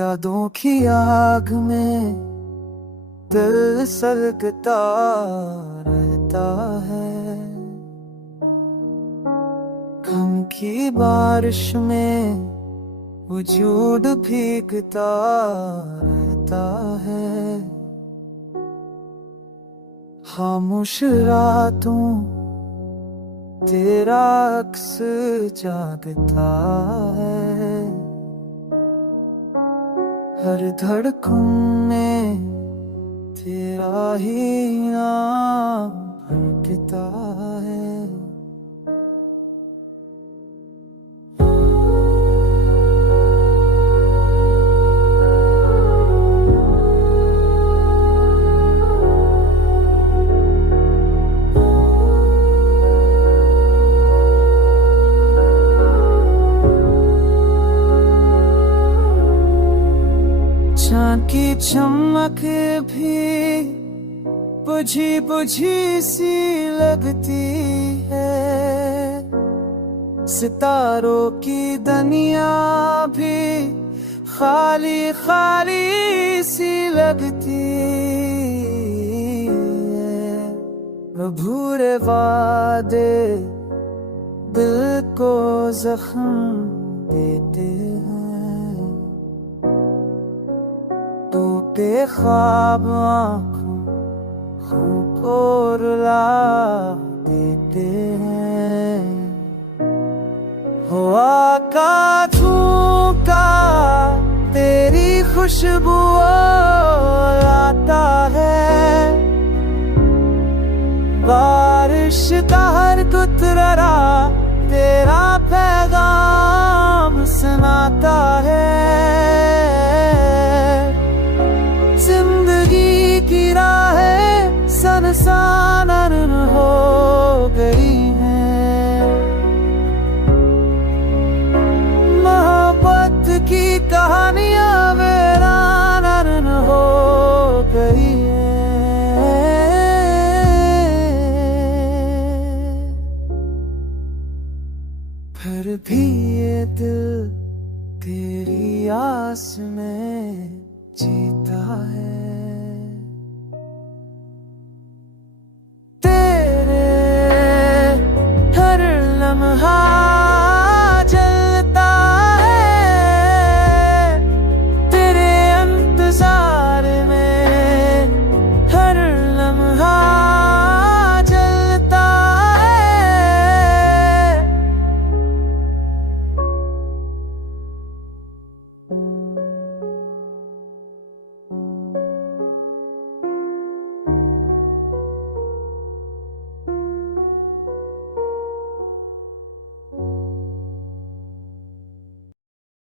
यादों की आग में दिल सलगता रहता है। गम की बारिश में वजूद भीगता रहता है। खामोश रातों तेरा अक्स जागता है। हर धड़कन में तेरा ही नाम धड़कता है। चाँद की चमक भी बुझी बुझी सी लगती है। सितारों की दुनिया भी खाली खाली सी लगती है। अधूरे वादे दिल को जख्म देते हैं। टूटे ख्वाब आँखों को रुला देते हैं। हवा का झोंका तेरी खुशबू लाता है। बारिश का हर कुतरा तेरा पैगाम सुनाता है। जिंदगी की राहें सनसान हो गई हैं। मोहब्बत की कहानियां वीरान हो गई हैं। फिर भी ये दिल तेरी आस में जीता है।